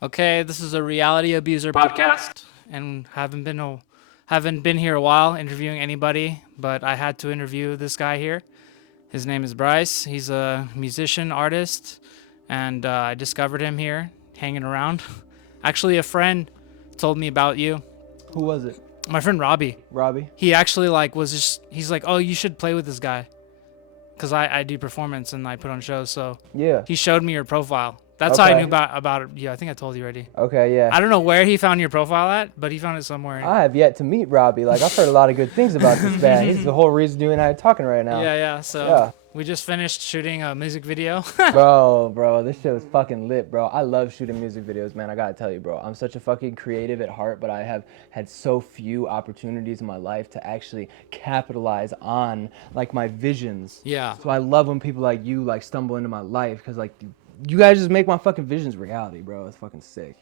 Okay, this is a reality abuser podcast, and haven't been here a while interviewing anybody, but I had to interview this guy here. His name is Bryce. He's a musician, artist, and I discovered him here hanging around. Actually, a friend told me about you. Who was it? My friend Robbie. Robbie? He actually he's like, oh, you should play with this guy, cause I do performance and I put on shows. So Yeah. he showed me your profile. That's how I Okay. knew about it. Yeah, I think I told you already. Okay, yeah. I don't know where he found your profile at, but he found it somewhere. I have yet to meet Robbie. Like, I've heard a lot of good things about this man. He's the whole reason you and I are talking right now. Yeah. So Yeah. we just finished shooting a music video. Bro, this shit was fucking lit, bro. I love shooting music videos, man. I gotta tell you, bro. I'm such a fucking creative at heart, but I have had so few opportunities in my life to actually capitalize on, like, my visions. Yeah. So I love when people like you, like, stumble into my life, because, like, you guys just make my fucking visions reality, bro. It's fucking sick.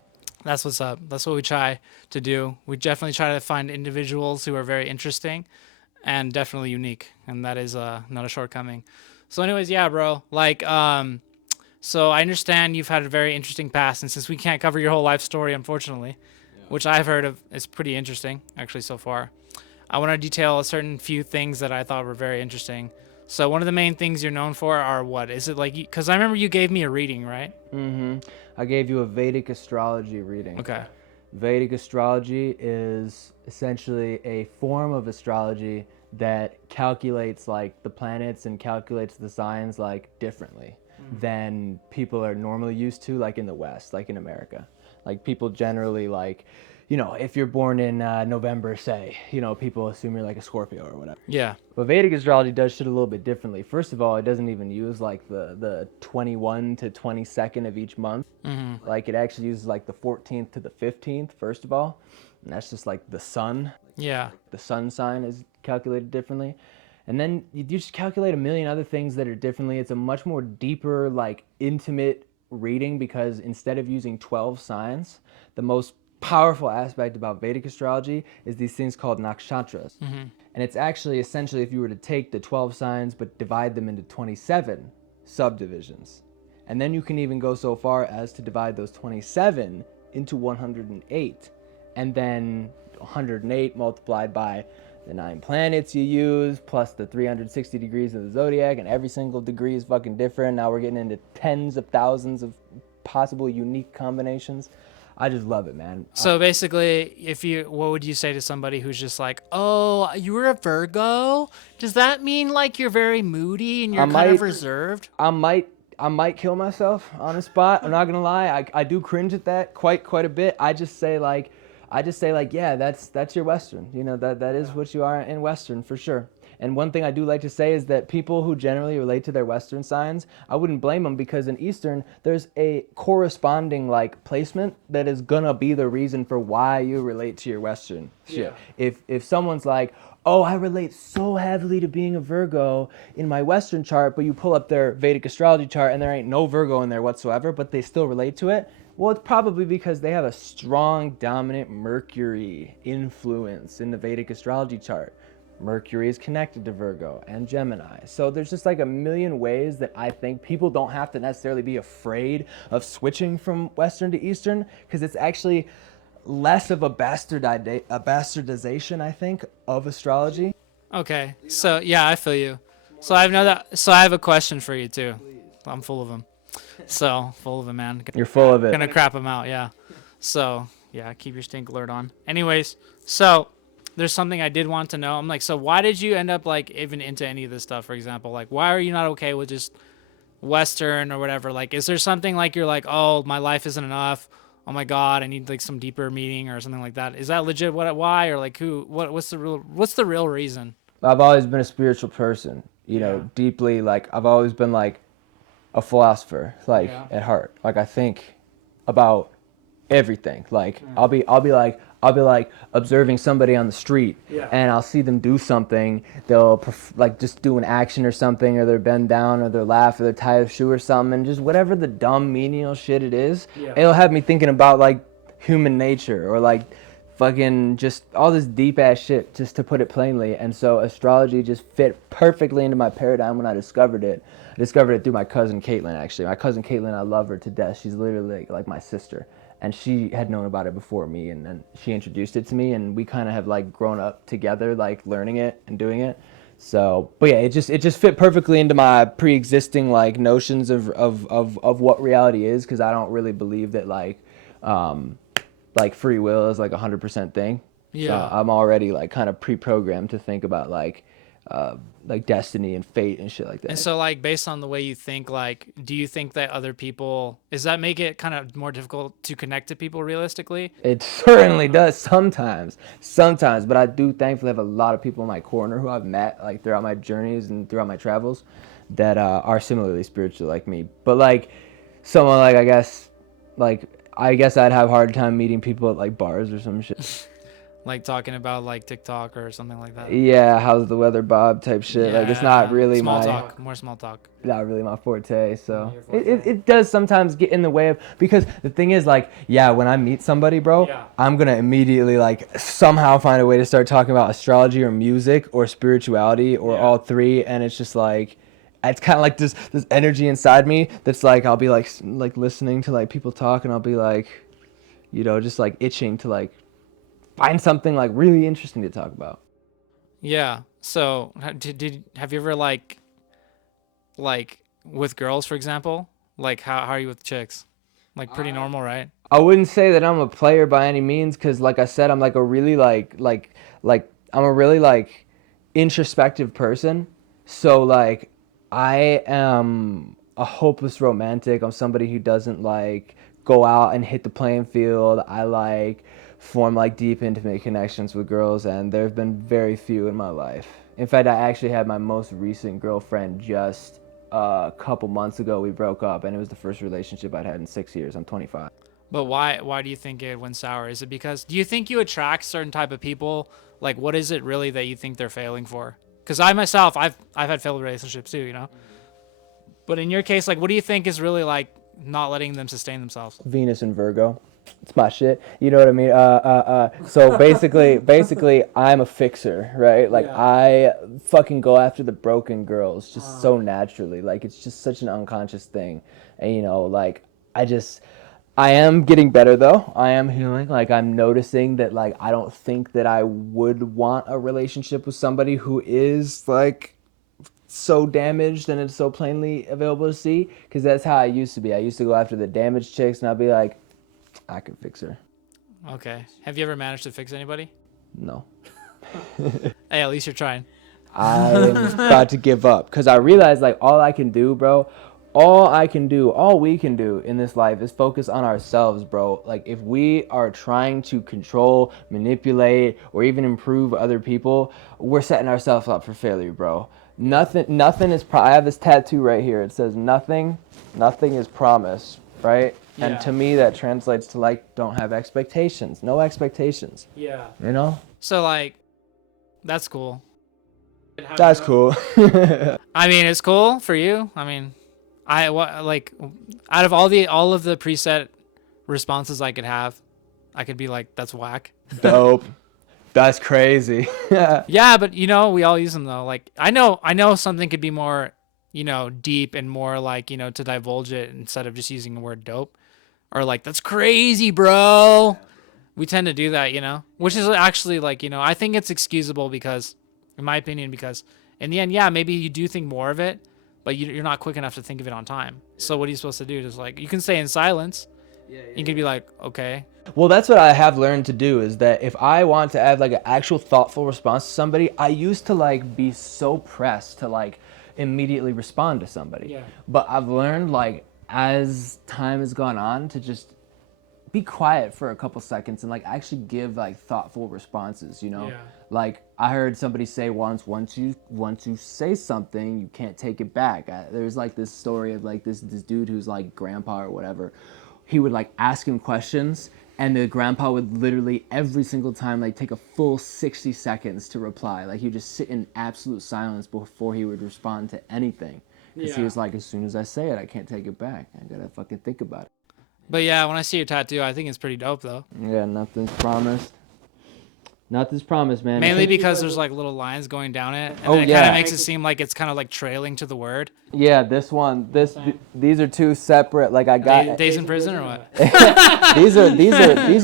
That's what's up. That's what we try to do. We definitely try to find individuals who are very interesting and definitely unique, and that is not a shortcoming. So anyways, yeah, bro. So I understand you've had a very interesting past, and since we can't cover your whole life story, unfortunately, which I've heard of, is pretty interesting actually so far. I want to detail a certain few things that I thought were very interesting. So one of the main things you're known for are what? Is it like, because I remember you gave me a reading, right? Mm-hmm. I gave you a Vedic astrology reading. Okay. Vedic astrology is essentially a form of astrology that calculates like the planets and calculates the signs like differently than people are normally used to, like in the West, like in America. Like people generally like, if you're born in November, say, people assume you're like a Scorpio or whatever. Yeah. But Vedic astrology does shit a little bit differently. First of all, it doesn't even use like the 21 to 22nd of each month. Mm-hmm. Like it actually uses like the 14th to the 15th, first of all. And that's just like the sun. Yeah. The sun sign is calculated differently. And then you just calculate a million other things that are differently. It's a much more deeper, like intimate reading because instead of using 12 signs, the most powerful aspect about Vedic astrology is these things called nakshatras. Mm-hmm. And it's actually essentially if you were to take the 12 signs but divide them into 27 subdivisions. And then you can even go so far as to divide those 27 into 108. And then 108 multiplied by the 9 planets you use, plus the 360 degrees of the zodiac, and every single degree is fucking different. Now we're getting into tens of thousands of possible unique combinations. I just love it, man. So basically, what would you say to somebody who's just like, oh, you were a Virgo? Does that mean like you're very moody and you're kind of reserved? I might kill myself on the spot. I'm not gonna lie. I do cringe at that quite a bit. I just say like, yeah, that's your Western. That is what you are in Western for sure. And one thing I do like to say is that people who generally relate to their Western signs, I wouldn't blame them because in Eastern, there's a corresponding like placement that is gonna be the reason for why you relate to your Western shit. If someone's like, oh, I relate so heavily to being a Virgo in my Western chart, but you pull up their Vedic astrology chart and there ain't no Virgo in there whatsoever, but they still relate to it, well, it's probably because they have a strong, dominant Mercury influence in the Vedic astrology chart. Mercury is connected to Virgo and Gemini. So there's just like a million ways that I think people don't have to necessarily be afraid of switching from Western to Eastern because it's actually less of a bastardization, I think, of astrology. Okay. So yeah, I feel you. So I have a question for you too. I'm full of them. So full of them, man. You're full of it. Gonna crap them out, yeah. So yeah, keep your stink alert on. Anyways, so there's something I did want to know. I'm like, so why did you end up like even into any of this stuff? For example, like why are you not okay with just Western or whatever? Like, is there something like you're like, oh, my life isn't enough? Oh my God, I need like some deeper meaning or something like that. Is that legit? Why, or like what's the real reason? I've always been a spiritual person, deeply, like I've always been like a philosopher, like at heart. Like I think about everything. Like I'll be like observing somebody on the street and I'll see them do something. They'll like just do an action or something, or they're bend down, or they're laugh, or they're tie a shoe or something, and just whatever the dumb menial shit it is, it'll have me thinking about like human nature or like fucking just all this deep ass shit, just to put it plainly. And so astrology just fit perfectly into my paradigm when I discovered it. I discovered it through my cousin Caitlin, actually. My cousin Caitlin, I love her to death. She's literally like my sister. and she had known about it before me, and then she introduced it to me, and we kind of have like grown up together, like learning it and doing it. So, but yeah, it just fit perfectly into my pre-existing like notions of what reality is, because I don't really believe that um, like free will is like 100% thing. So Yeah. I'm already like kind of pre-programmed to think about like destiny and fate and shit like And that. so, like, based on the way you think, like, do you think that other people, does that make it kind of more difficult to connect to people realistically? It certainly does sometimes, but I do thankfully have a lot of people in my corner who I've met like throughout my journeys and throughout my travels that are similarly spiritual like me. But like someone like I guess I'd have a hard time meeting people at like bars or some shit. Like, talking about, like, TikTok or something like that? Yeah, how's the weather, Bob? Type shit. Like it's Yeah. Small my talk. More small talk. not really my forte. Not So your it does sometimes get in the way of, because the thing is like, yeah, when I meet somebody, bro, Yeah. I'm gonna immediately like somehow find a way to start talking about astrology or music or spirituality or Yeah. all three, and it's just like it's kind of like this energy inside me that's like I'll be like listening to like people talk, and I'll be like, just like itching to like find something like really interesting to talk about. Yeah. So, have you ever, like, with girls, for example? Like, how are you with chicks? Like, pretty normal, right? I wouldn't say that I'm a player by any means, because like I said, I'm like a really like I'm a really like introspective person. So like I am a hopeless romantic. I'm somebody who doesn't like go out and hit the playing field. I like form like deep intimate connections with girls, and there have been very few in my life. In fact, I actually had my most recent girlfriend just a couple months ago. We broke up, and it was the first relationship I'd had in 6 years. I'm 25. But why do you think it went sour? Is it because, do you think you attract certain type of people? Like, what is it really that you think they're failing for? Because I myself, I've had failed relationships too, you know. But in your case, like, what do you think is really like not letting them sustain themselves? Venus and Virgo. It's my shit. You know what I mean? So basically, I'm a fixer, right? Like Yeah. I fucking go after the broken girls just so naturally. Like it's just such an unconscious thing, and like I just. I am getting better though. I am healing. Like I'm noticing that like I don't think that I would want a relationship with somebody who is like so damaged and it's so plainly available to see, because that's how I used to be. I used to go after the damaged chicks, and I'd be like, I can fix her. Okay. Have you ever managed to fix anybody? No. Hey, at least you're trying. I'm about to give up, because I realize like all I can do, bro, all we can do in this life is focus on ourselves, bro. Like if we are trying to control, manipulate, or even improve other people, we're setting ourselves up for failure, bro. Nothing is I have this tattoo right here. It says nothing is promised, right? Yeah. And to me that translates to like don't have expectations. No expectations. Yeah. You know? So like, that's cool. That's cool. I mean, it's cool for you. I mean, like, out of all of the preset responses I could have, I could be like, that's whack. Dope. That's crazy. Yeah, but we all use them though. Like, I know something could be more, deep and more like, to divulge it instead of just using the word dope, or like, that's crazy, bro. We tend to do that, which is actually like, I think it's excusable because, in my opinion, because in the end, yeah, maybe you do think more of it, but you're not quick enough to think of it on time. So what are you supposed to do? Just like, you can stay in silence. You can be like, okay. Well, that's what I have learned to do, is that if I want to have like an actual thoughtful response to somebody, I used to like be so pressed to like immediately respond to somebody. Yeah. But I've learned like as time has gone on to just be quiet for a couple seconds and like actually give like thoughtful responses, Yeah. Like I heard somebody say once you say something, you can't take it back. There's like this story of like this dude who's like grandpa or whatever. He would like ask him questions, and the grandpa would literally every single time like take a full 60 seconds to reply. Like he would just sit in absolute silence before he would respond to anything, because he was like, as soon as I say it, I can't take it back. I gotta fucking think about it. But yeah, when I see your tattoo, I think it's pretty dope though. Yeah, nothing's promised. Not this promise, man. Mainly because there's like little lines going down it, and Oh then it kind of yeah. makes it seem like it's kind of like trailing to the word. Yeah, this one, these are two separate. Like I got Days in prison or what? these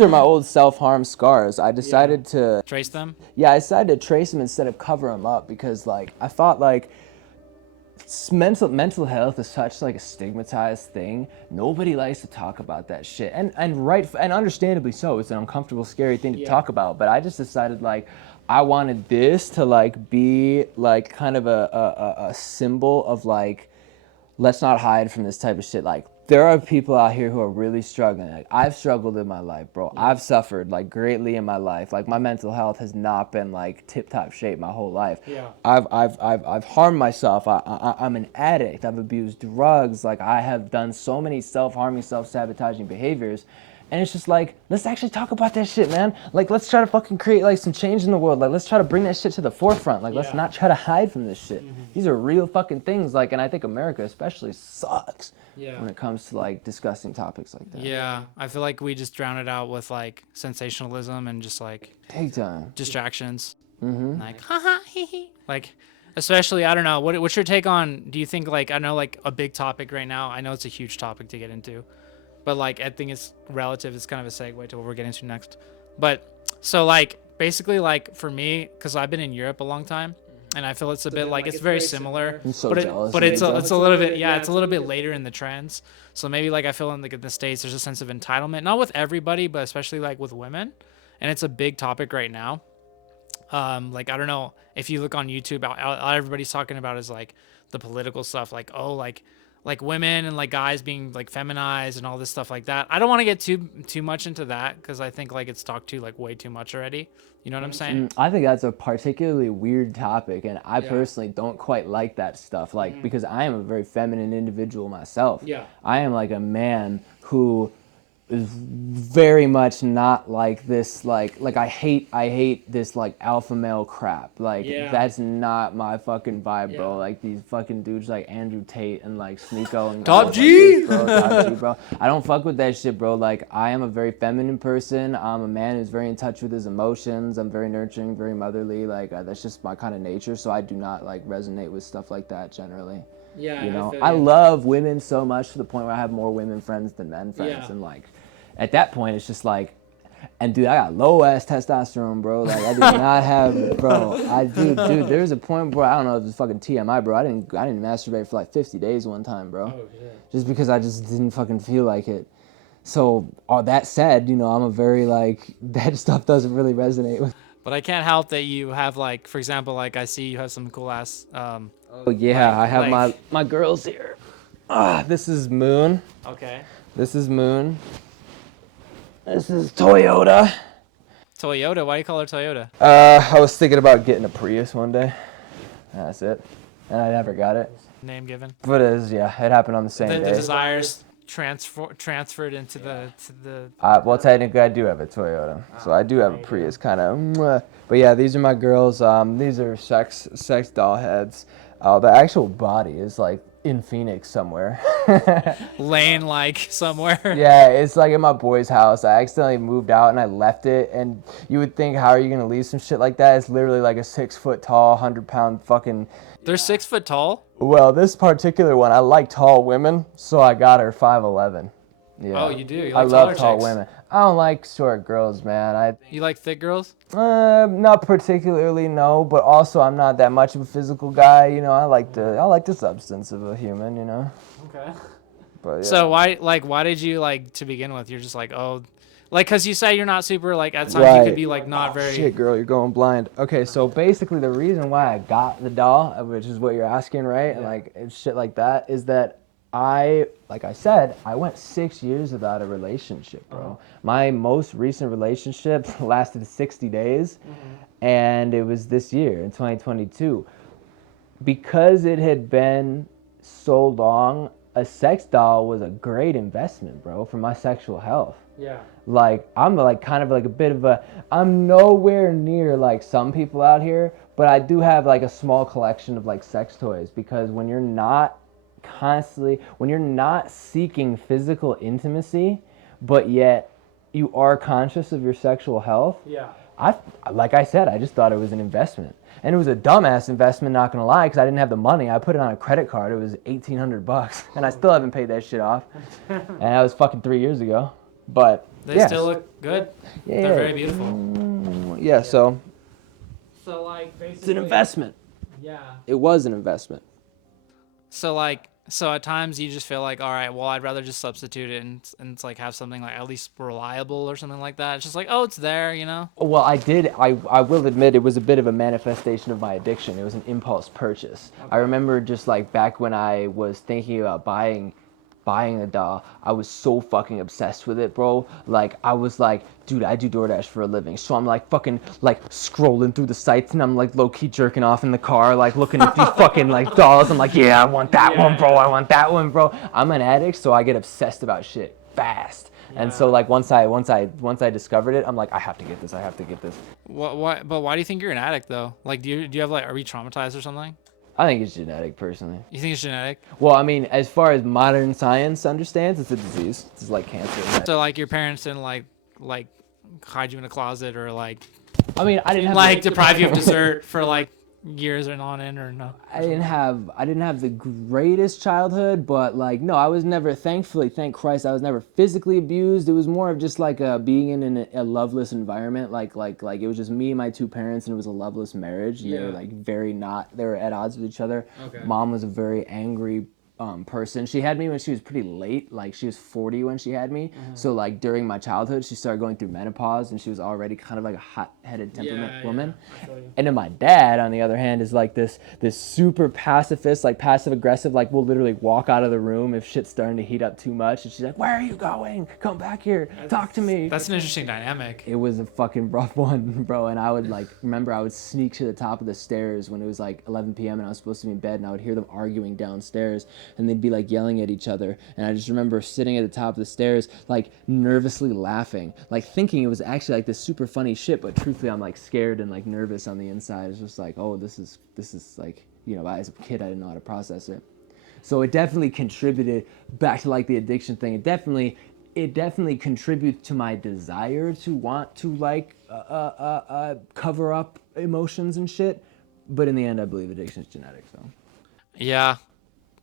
are my old self-harm scars. I decided to Trace them. yeah, I decided to trace them instead of cover them up because like I thought like mental health is such like a stigmatized thing. Nobody likes to talk about that shit, and right and understandably so. It's an uncomfortable, scary thing to talk about. But I just decided like I wanted this to like be like kind of a symbol of like let's not hide from this type of shit. Like there are people out here who are really struggling. Like I've struggled in my life, bro. I've suffered like greatly in my life. Like my mental health has not been like tip top shape my whole life. Yeah. I've harmed myself. I'm an addict. I've abused drugs. Like I have done so many self-harming, self-sabotaging behaviors. And it's just like, let's actually talk about that shit, man. Like, let's try to fucking create like some change in the world. Like, let's try to bring that shit to the forefront. Like, let's not try to hide from this shit. These are real fucking things. Like, and I think America especially sucks when it comes to like discussing topics like that. Yeah, I feel like we just drown it out with like sensationalism and just like Big time. distractions. Like, haha, hee hee. Like, especially, I don't know. What's your take on? Do you think like I know like a big topic right now? I know it's a huge topic to get into, but like I think it's relative. It's kind of a segue to what we're getting to next. But so like basically like for me, because I've been in Europe a long time, and I feel it's a bit like it's very similar. I'm so but jealous. But it's a little bit it's a little bit later in the trends. So maybe like I feel in like in the States there's a sense of entitlement, not with everybody, but especially like with women, and it's a big topic right now. Like I don't know if you look on YouTube, all everybody's talking about is like the political stuff, like oh like women and like guys being like feminized and all this stuff like that. I don't want to get too much into that because I think like it's talked to like way too much already. You know what I'm saying? I think that's a particularly weird topic, and I personally don't quite like that stuff. Like because I am a very feminine individual myself. Yeah. I am like a man who is very much not like this like I hate this like alpha male crap. Like that's not my fucking vibe, bro. Like these fucking dudes like Andrew Tate and like Sneeko and Top G? Like this, bro, Top G, bro. I don't fuck with that shit, bro. Like I am a very feminine person. I'm a man who's very in touch with his emotions. I'm very nurturing, very motherly. Like that's just my kind of nature. So I do not like resonate with stuff like that generally. Yeah. You know, I love women so much to the point where I have more women friends than men friends, Yeah. and like at that point it's just like, and dude, I got low ass testosterone, bro. Like I do not have, bro. Dude, there's a point, bro. I don't know if it's fucking TMI, bro. I didn't masturbate for like 50 days one time, bro. Oh, shit. Just because I just didn't fucking feel like it. So all that said, you know, I'm a very like that stuff doesn't really resonate with. But I can't help that you have like, for example, like I see you have some cool ass. Oh yeah, like- I have like- my girls here. This is Moon. Okay. This is Moon. This is Toyota. Toyota. Why do you call her Toyota? I was thinking about getting a Prius one day. That's it. And I never got it. Name given. But it happened on the same The day. desires transferred into the Well, technically, I do have a Toyota, so I do have a Prius, kind of. But yeah, these are my girls. These are sex doll heads. The actual body is like in Phoenix somewhere. lane like somewhere. Yeah, it's like in my boy's house. I accidentally moved out and I left it. And you would think, how are you gonna leave some shit like that? It's literally like a 6 foot tall, 100-pound fucking. They're 6 foot tall. Well, this particular one, I like tall women, so I got her 5'11". Yeah. Oh, you do. You I like love taller tall chicks. women. I don't like short girls, man. You like thick girls? Not particularly, no. But also, I'm not that much of a physical guy. You know, I like the substance of a human. You know. Okay. But yeah. So why did you like to begin with? You're just like, oh, like, cause you say you're not super like at times you Right. could be like not very. Shit, girl, you're going blind. Okay, so basically the reason why I got the doll, which is what you're asking, right? And like and shit like that, is that like I said, I went 6 years without a relationship, bro. My most recent relationship lasted 60 days, and it was this year in 2022. Because it had been so long, a sex doll was a great investment, bro, for my sexual health. Yeah. Like I'm like kind of like a bit of a I'm nowhere near like some people out here, but I do have like a small collection of like sex toys, because when you're not seeking physical intimacy, but yet you are conscious of your sexual health, Yeah. I like I said, I just thought it was an investment, and it was a dumbass investment. Not gonna lie, because I didn't have the money. I put it on a credit card. It was $1,800, and I still haven't paid that shit off. And that was fucking 3 years ago. But They still yes, look good. yeah, They're very beautiful. yeah. So So like it's an basically, investment. yeah. It was an investment. So at times you just feel like, all right, well, I'd rather just substitute it and it's like have something like at least reliable or something like that. It's just like, oh, it's there, you know? Well, I did. I will admit it was a bit of a manifestation of my addiction. It was an impulse purchase. I remember just like back when I was thinking about buying a doll, I was so fucking obsessed with it, bro. Like I was like, dude, I do DoorDash for a living, so I'm like fucking like scrolling through the sites and I'm like low key jerking off in the car, like looking at these fucking like dolls. I'm like, yeah, I want that one, bro. I want that one, bro. I'm an addict, so I get obsessed about shit fast. And so like once I discovered it, I'm like, I have to get this. I have to get this. But why do you think you're an addict though? Like, do you have like, are we traumatized or something? I think it's genetic, personally. You think it's genetic? Well, I mean, as far as modern science understands, it's a disease. It's like cancer. So like your parents didn't like hide you in a closet or I mean, I didn't have like deprive you of dessert for like years and on end or no? I didn't have the greatest childhood, but like no, I was never, thankfully, thank Christ, I was never physically abused. It was more of just like being in a loveless environment. Like it was just me and my two parents, and it was a loveless marriage. And they were like they were at odds with each other. Okay. Mom was a very angry person. She had me when she was pretty late. Like she was 40 when she had me. So like during my childhood, she started going through menopause, and she was already kind of like a hot-headed temperament woman. And then my dad, on the other hand, is like this super pacifist, like passive aggressive, like will literally walk out of the room if shit's starting to heat up too much, and she's like, "Where are you going? Come back here, talk to me." That's an interesting dynamic. It was a fucking rough one, bro. And I would remember I would sneak to the top of the stairs when it was like 11 p.m. and I was supposed to be in bed, and I would hear them arguing downstairs, and they'd be like yelling at each other. And I just remember sitting at the top of the stairs, like nervously laughing, like thinking it was actually like this super funny shit, but truthfully I'm like scared and like nervous on the inside. It's just like, oh, this is like, you know, as a kid I didn't know how to process it. So it definitely contributed back to like the addiction thing. It definitely contributes to my desire to want to like cover up emotions and shit. But in the end, I believe addiction is genetic. So Yeah,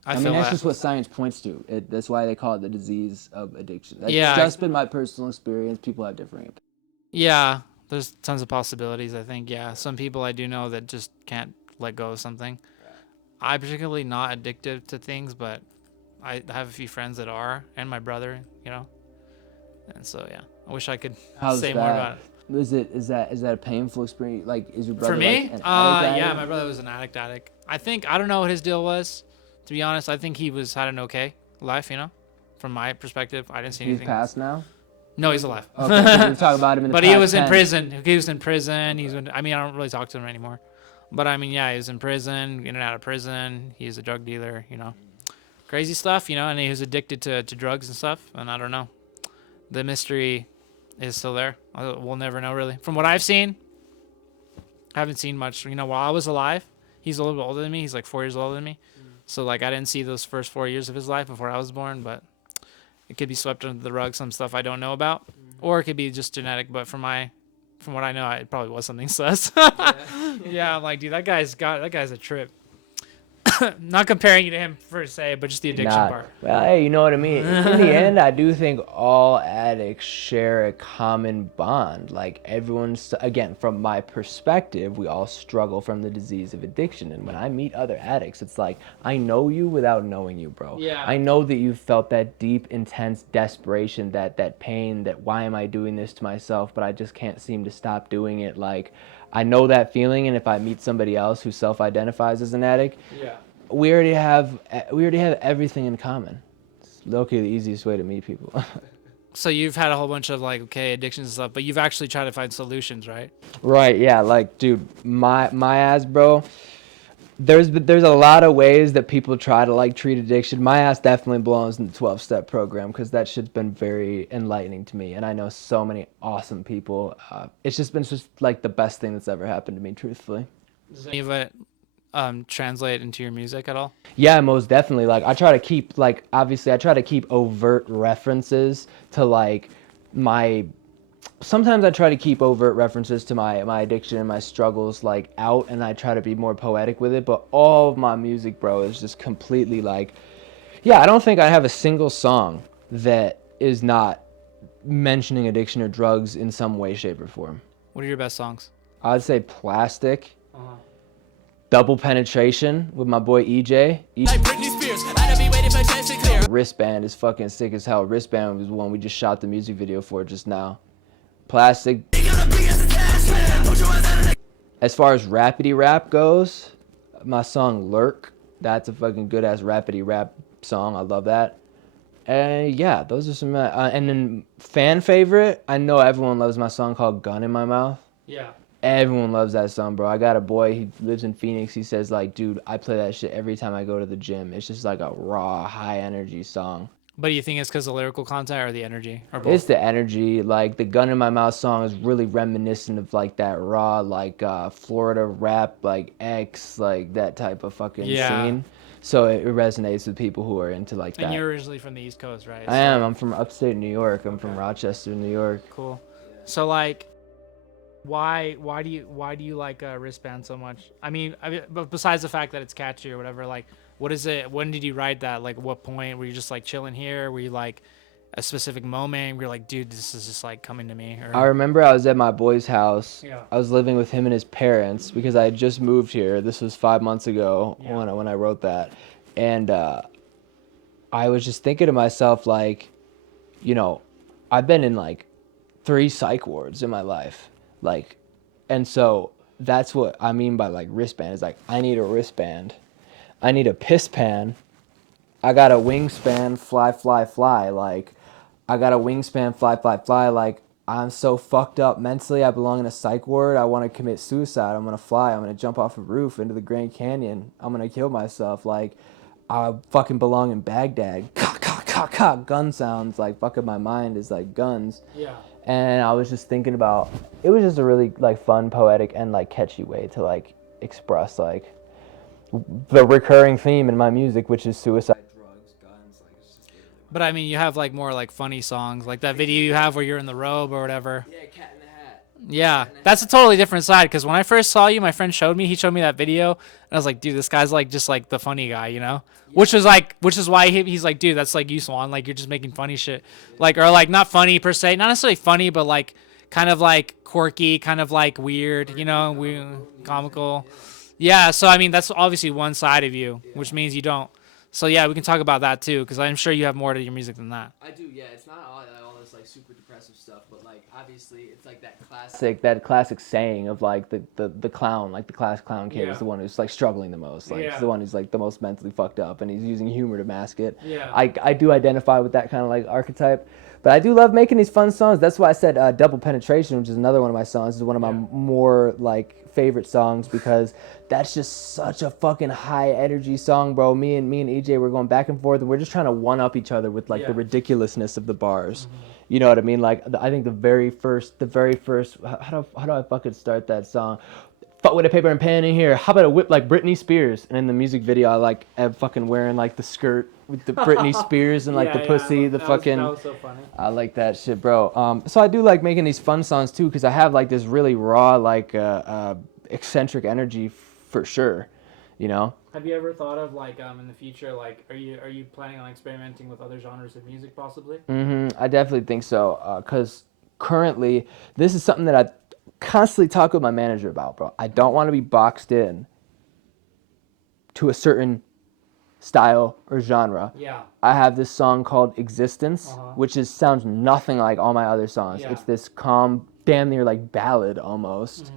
I feel mean, that's that. just what science points to. That's why they call it the disease of addiction. That's Yeah. just been my personal experience. People have differing opinions. Yeah, there's tons of possibilities, I think. Yeah, some people I do know that just can't let go of something. I'm particularly not addicted to things, but I have a few friends that are, and my brother, you know. And so yeah, I wish I could How's say that? more about it. Is that a painful experience? Like, is your brother For me, like an addict? yeah, my brother was an addict. I don't know what his deal was. To be honest, I think he had an okay life, you know. From my perspective, I didn't see He's anything. passed now. No, he's alive. Okay, 'cause we were talking about him in the But past he was in tense. prison. He was in prison. I mean, I don't really talk to him anymore. But I mean, yeah, he was in prison, in and out of prison. He's a drug dealer, you know. Crazy stuff, you know, and he was addicted to drugs and stuff. And I don't know. The mystery is still there. We'll never know, really. From what I've seen, I haven't seen much. You know, while I was alive, he's a little bit older than me. He's like 4 years older than me. So, like, I didn't see those first 4 years of his life before I was born, but it could be swept under the rug, some stuff I don't know about. Or it could be just genetic, but from what I know, it probably was something sus. Yeah, I'm like, dude, that guy's a trip. Not comparing you to him per se, but just the addiction part. Well, hey, you know what I mean? In the end, I do think all addicts share a common bond. Like everyone's, again, from my perspective, we all struggle from the disease of addiction. And when I meet other addicts, it's like, I know you without knowing you, bro. Yeah. I know that you felt that deep, intense desperation, that pain, that why am I doing this to myself, but I just can't seem to stop doing it. Like, I know that feeling, and if I meet somebody else who self-identifies as an addict, Yeah. we already have everything in common. It's low-key the easiest way to meet people. So you've had a whole bunch of like, okay, addictions and stuff, but you've actually tried to find solutions, right? Right, yeah, like dude, my ass, bro, there's a lot of ways that people try to like treat addiction. My ass definitely belongs in the 12-step program because that shit's been very enlightening to me, and I know so many awesome people. It's just been like the best thing that's ever happened to me, truthfully. Does any of it translate into your music at all? Yeah, most definitely. Like I try to keep obviously I try to keep overt references to like my sometimes I try to keep overt references to my addiction and my struggles like out, and I try to be more poetic with it. But all of my music, bro, is just completely like, yeah. I don't think I have a single song that is not mentioning addiction or drugs in some way, shape, or form. What are your best songs? I'd say Plastic, Uh-huh. Double Penetration with my boy EJ. Like Britney Spears, I don't be waiting for chance to clear. Wristband is fucking sick as hell. Wristband was one we just shot the music video for just now. Plastic. As far as rapidy rap goes, my song Lurk, that's a fucking good ass rapidy rap song. I love that. And yeah, those are some. And then fan favorite, I know everyone loves my song called Gun in My Mouth. Yeah. Everyone loves that song, bro. I got a boy, he lives in Phoenix. He says, like, dude, I play that shit every time I go to the gym. It's just like a raw, high energy song. But do you think it's because of the lyrical content or the energy or both? It's the energy. Like, the Gun in My Mouth song is really reminiscent of, like, that raw, like, Florida rap, like, X, like, that type of fucking scene. So it resonates with people who are into, like, that. And you're originally from the East Coast, right? I am. I'm from upstate New York. I'm from Rochester, New York. Cool. So, like, why do you like Wristband so much? I mean, but besides the fact that it's catchy or whatever, like, what is it? When did you write that? Like, what point were you just like chilling here? Were you like a specific moment where you're like, dude, this is just like coming to me? Or... I remember I was at my boy's house. Yeah. I was living with him and his parents because I had just moved here. This was 5 months ago when I wrote that. And I was just thinking to myself, like, you know, I've been in like 3 psych wards in my life. Like, and so that's what I mean by like wristband is like, I need a wristband. I need a piss pan. I got a wingspan, fly, fly, fly. Like, I got a wingspan, fly, fly, fly. Like, I'm so fucked up mentally. I belong in a psych ward. I want to commit suicide. I'm going to fly. I'm going to jump off a roof into the Grand Canyon. I'm going to kill myself. Like, I fucking belong in Baghdad. Gun sounds. Like, fucking my mind is like guns. Yeah. And I was just thinking about, it was just a really like fun, poetic, and like catchy way to like express like the recurring theme in my music, which is suicide, drugs, guns. Like, it's just But I mean, you have like more like funny songs, like that video you have where you're in the robe or whatever. yeah, Cat in the Hat. Yeah, that's a totally different side. Because when I first saw you, my friend showed me. He showed me that video, and I was like, dude, this guy's like just like the funny guy, you know? Yeah. Which is why he's like, dude, that's like you, Swan. Like you're just making funny shit, like or like not funny per se, not necessarily funny, but like kind of like quirky, kind of like weird, you know, comical. Yeah. So I mean, that's obviously one side of you, which means you don't. So yeah, we can talk about that too, because I'm sure you have more to your music than that. I do, yeah. It's not all this like super depressive stuff, but like obviously it's like that classic saying of like the clown, like the class clown kid is the one who's like struggling the most, like he's the one who's like the most mentally fucked up, and he's using humor to mask it. Yeah. I do identify with that kind of like archetype, but I do love making these fun songs. That's why I said Double Penetration, which is another one of my songs, is one of my more like favorite songs, because that's just such a fucking high energy song, bro. Me and EJ were going back and forth, and we're just trying to one up each other with like the ridiculousness of the bars. You know what I mean? Like I think the very first how do I fucking start that song? Fuck with a paper and pen in here. How about a whip like Britney Spears? And in the music video, I like am fucking wearing like the skirt with the Britney Spears and like the pussy, the fucking. That was so funny. I like that shit, bro. So I do like making these fun songs too, because I have like this really raw, like eccentric energy for sure, you know. Have you ever thought of like in the future, like are you planning on experimenting with other genres of music possibly? I definitely think so, because currently this is something that I constantly talk with my manager about, bro. I don't want to be boxed in to a certain style or genre. Yeah. I have this song called Existence, which sounds nothing like all my other songs. It's this calm, damn near like ballad almost.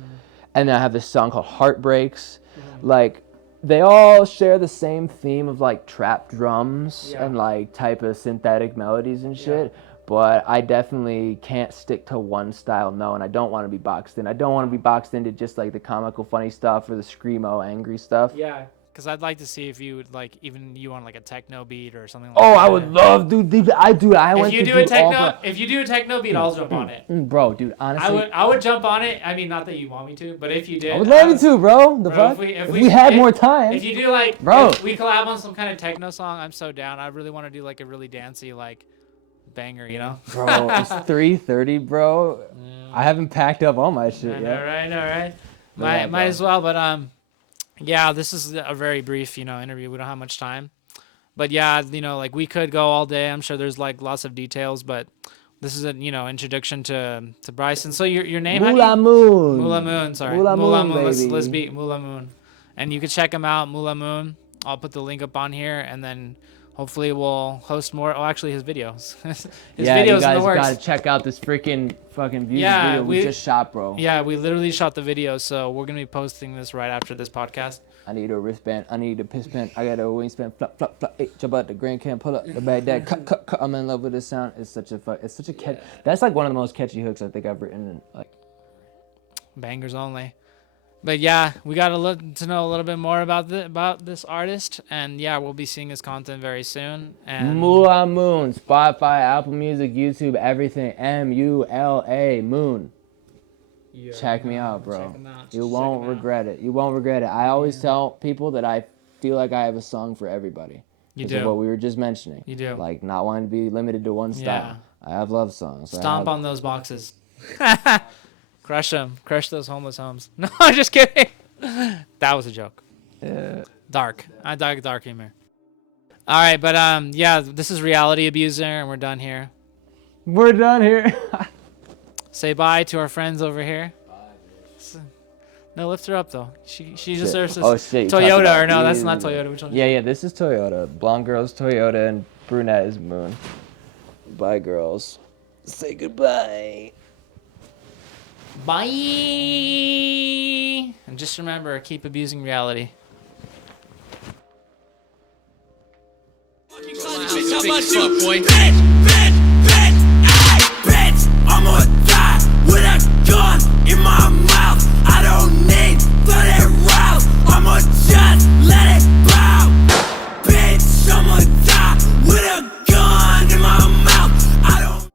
And then I have this song called Heartbreaks. Like, they all share the same theme of like trap drums and like type of synthetic melodies and shit. But I definitely can't stick to one style, no, and I don't want to be boxed in. I don't want to be boxed into just like the comical funny stuff or the screamo angry stuff. Yeah. Because I'd like to see if you would like even you on like a techno beat or something like that. Oh, I would love, dude. I do. If you do a techno beat, I'll jump on it. Bro, dude, honestly, I would jump on it. I mean, not that you want me to, but if you did, I would love you to, bro. The fuck? If we had more time. If you do like, bro, if we collab on some kind of techno song, I'm so down. I really want to do like a really dancey like banger, you know? Bro, it's 3:30, bro. I haven't packed up all my shit yet. All right. Yeah, Might bro. as well, but yeah, this is a very brief, interview. We don't have much time. But yeah, like we could go all day. I'm sure there's like lots of details, but this is a, introduction to Bryson. So your name, how do you? Mulamoon. Mulamoon, sorry. Mulamoon, Let's baby. beat Mulamoon. And you can check him out, Mulamoon. I'll put the link up on here, and then hopefully we'll host more. Oh, actually, his videos. His Yeah, videos you in the guys works. gotta check out this fucking fucking music Yeah, video we just shot, bro. Yeah, we literally shot the video, so we're gonna be posting this right after this podcast. I need a wristband. I need a piss pen. I got a wingspan. Flop, flop, flop. Hey, jump out the Grand Can. Pull up the Baghdad. Cut. I'm in love with this sound. It's such a catch. That's like one of the most catchy hooks I think I've written. Like Bangers only. But yeah, we got to know a little bit more about this artist, and yeah, we'll be seeing his content very soon. And Mulamoon, Spotify, Apple Music, YouTube, everything. Mula Moon. Check me out, bro. Check him out. You won't regret it. You won't regret it. I always tell people that I feel like I have a song for everybody. You Because of do. what we were just mentioning. You do. Like not wanting to be limited to one style. Yeah. I have love songs. Stomp on those boxes. Crush them. Crush those homeless homes. No, I'm just kidding. That was a joke. Dark. I dark humor. All right, but yeah, this is Reality Abuser, and we're done here. We're done here. Say bye to our friends over here. No, lift her up though. She deserves this. Oh shit. Toyota or no? That's not Toyota. Which one? Yeah. This is Toyota. Blonde girl's Toyota and brunette is Moon. Bye, girls. Say goodbye. Bye. And just remember, keep abusing reality. How much you